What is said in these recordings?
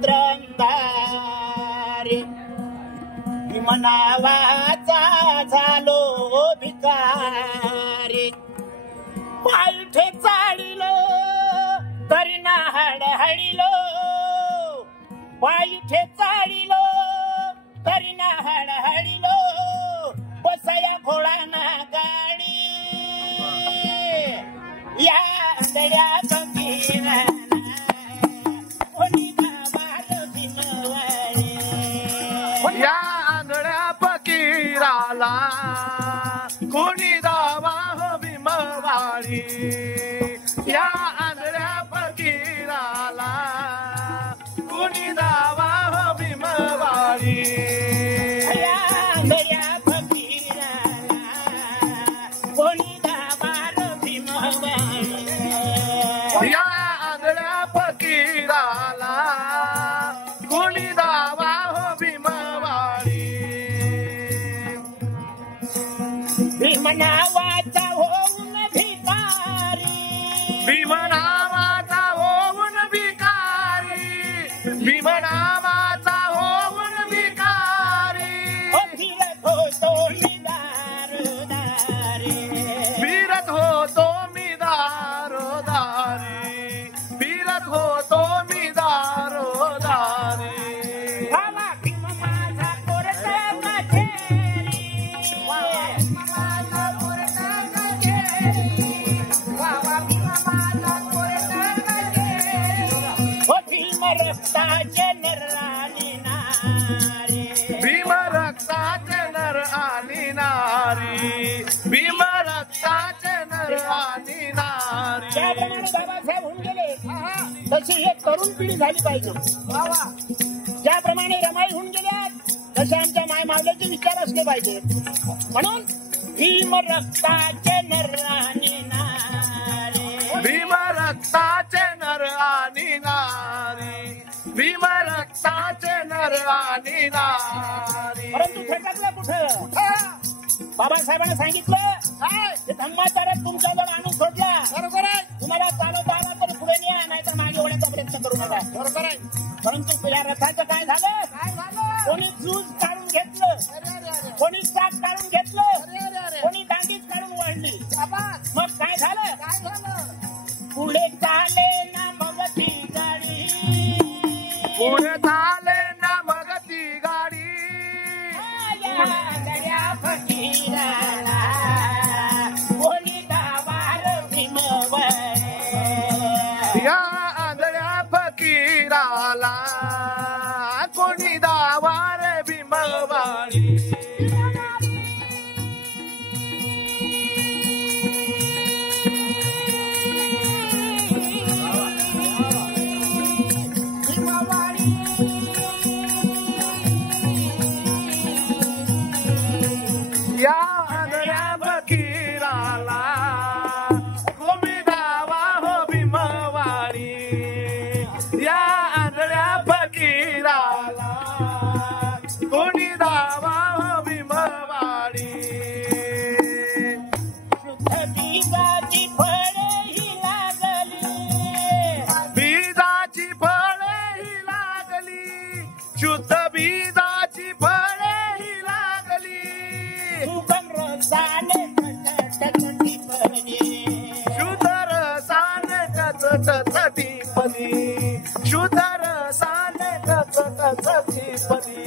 द्रंदारी भीमनावाचा झालो भिकारी पायठे चाळिलो तरी ना हडहडिलो पायठे चाळिलो तरी ना हडहडिलो बसया घोडाना गाडी या आंधळ्या फकीरा या आंधळ्या फकीराला कोणी दावा हो भीमवाडी या आंधळ्या फकीराला कोणी दावा हो भीमवाडी या आंधळ्या फकीराला कोणी दावा हो भीमवाडी या आंधळ्या फकीराला कोणी दावा हो भीमवाडी भीमनावाचा होऊन भिकारी भीमनावाचा होऊन भिकारी भीमनावाचा होऊन भिकारी फिरत होतो मी दारोदारी फिरत होतो मी दारोदारी फिरत होतो मी दारोदारी भावा भीम माझा कोरटा कचेरी भीम रक्ताचे नराणी नारी भीम रक्ताचे नर आणि नारी भीम रक्ताचे नर आणि नारी ज्याप्रमाणे बाबासाहेब होऊन गेले तशी एक तरुण पिढी झाली पाहिजे ज्याप्रमाणे रमाई होऊन गेल्या तसे आमच्या माय मावल्याचे विचार असले पाहिजे म्हणून भीम रक्ताचे नराणी नारी भीम रक्ताचे नर आणि नारी भीम रक्ताचे नर आणि नारी परंतु फेटातला कुठं बाबासाहेबांनी सांगितलं हे धर्माचार्यात तुमचा जर आणून सोडला बरोबर आहे तुम्हाला चालवता आला तर पुढे न्या नाही तर मागे ओढण्याचा प्रयत्न करू नका बरोबर आहे परंतु या रथाचं काय झालं कोणी जूज काढून घेतलं कोणी चाक काढून घेतलं कोणी दांडीच काढून वळली मग काय झालं पुढे चाले ना मग ती गाडी पुढे चाले ना मग ती गाडी गड्या फकीराला कोणी दावार भीमवाडी या आंधळ्या फकीराला कोणी दावार भीमवाडी या आंधळ्या फकीराला कोणी दावा हो भीमवाडी या आंधळ्या फकीराला कोणी दावा हो भीमवाडी शुद्ध बीजाची फळे ही लागली बीजाची फळे ही लागली शुद्ध बीजाची फळे ही लागली सुगम रसाने टचटची फळली शुद्ध रसाने टचटची फली शुद्ध रसाने टचटची फली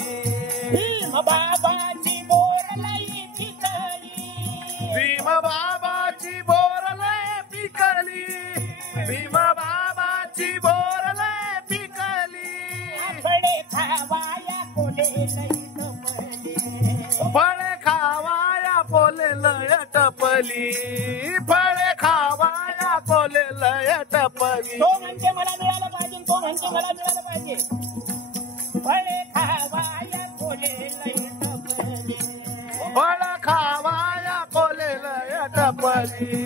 भीम बाबाची बोरलाई पिकली भीम बाबाची बोरले पिकली भीम बाबाची बोरले पिकली फळे खावाया कोले लई टपली फळे खावाया कोले लय टपली फळे खावाया कोले लय टपली तो म्हणजे मला मिळालं पाहिजे तो म्हणजे मला मिळालं पाहिजे फळे खावाया कोले लई टपली फळ खावाया कोले लय टपली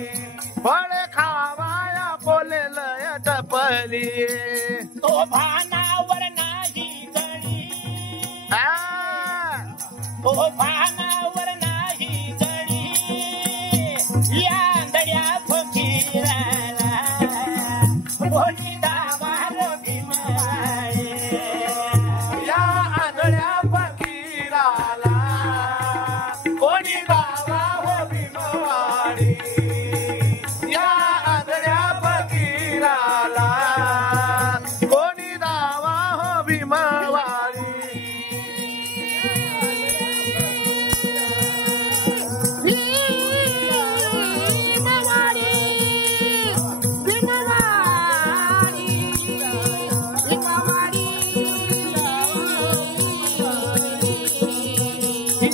फळ खावाया कोले लय टपली तो भानावर नाही गडी तो भानावर नाही गडी या गड्या फकीराला कोणी दावार भीमवाडी भीमवाडी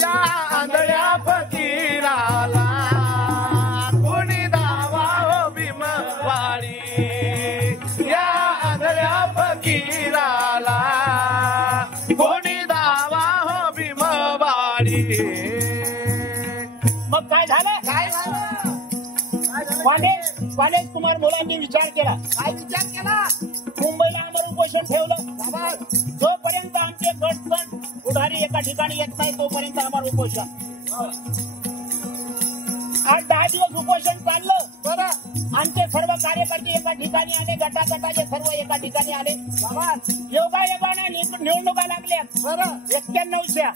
या आंधळ्या फकीराला कोणी दावा हो भीमवाडी या आंधळ्या फकीराला कोणी दावा हो भीमवाडी मग काय झालं? कॉलेज कुमार मुलांनी विचार केला. काय विचार केला? मुंबईला आमरण उपोषण ठेवलं. जोपर्यंत आमचे गटगण पुढारी एका ठिकाणी येत नाही तोपर्यंत आमरण उपोषण. 8-10 दिवस उपोषण चाललं. बरं. आमचे सर्व कार्यकर्ते एका ठिकाणी आले. गटागटाचे सर्व एका ठिकाणी आले. योगायोगाने निवडणुका लागल्या. बरं. 91च्या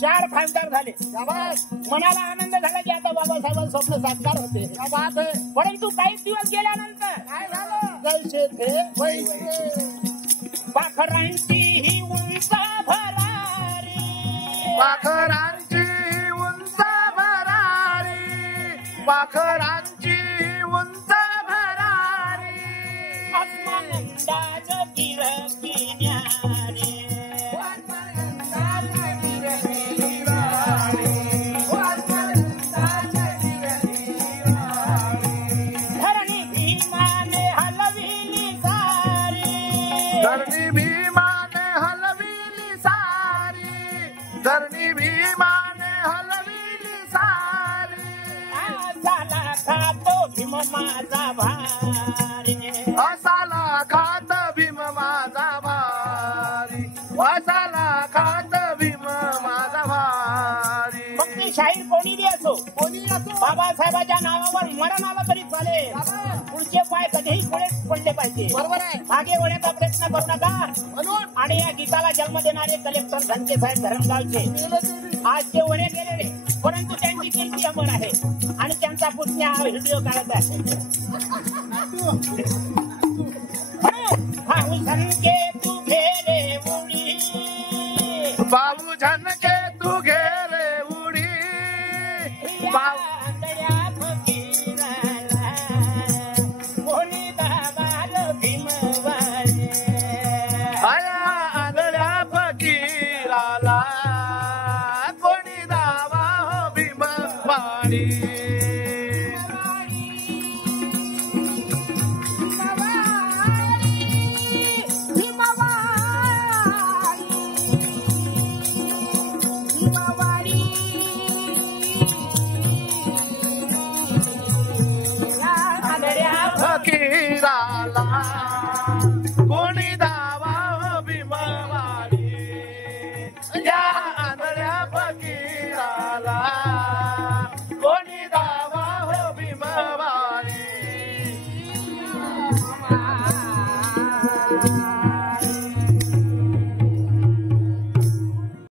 4 खासदार झाले. मनाला आनंद झाला की आता बाबासाहेबांचं स्वप्न साकार होते. बात आहे. परंतु काही दिवस गेल्यानंतर काय झालं? जैसे थे वैसे पाखरांची ही उंच भरारी पाखरांची उंच भरारी पाखरांची उंच भरारी अस्मानंदाज गिरकी न्यारी धरणी भीमाने हलविली सारी धरणी भीमाने हलविली सारी धरणी भीमाने हलविली सारी झाला खातो भीम माझा भारी असाला खात भीम माझा भारी असाला खात भीम माझा भारी मग ती शाहीर कोणी बी असो कोणी असो. बाबासाहेबांच्या नावावर मरण आलं तरी चालेल. पुढचे पाय कधीही पुढे पडले पाहिजे. बरोबर आहे. मागे वळण्याचा प्रयत्न करू नका. म्हणून आणि या गीताला जन्म देणारे कलेक्टर धनके साहेब धरणगावचे आज ते वळे गेलेले परंतु त्यांची कीर्ती अमर आहे आणि त्यांचा पुतण्या हा व्हिडिओ काढत आहे. म्हणून हा संके तू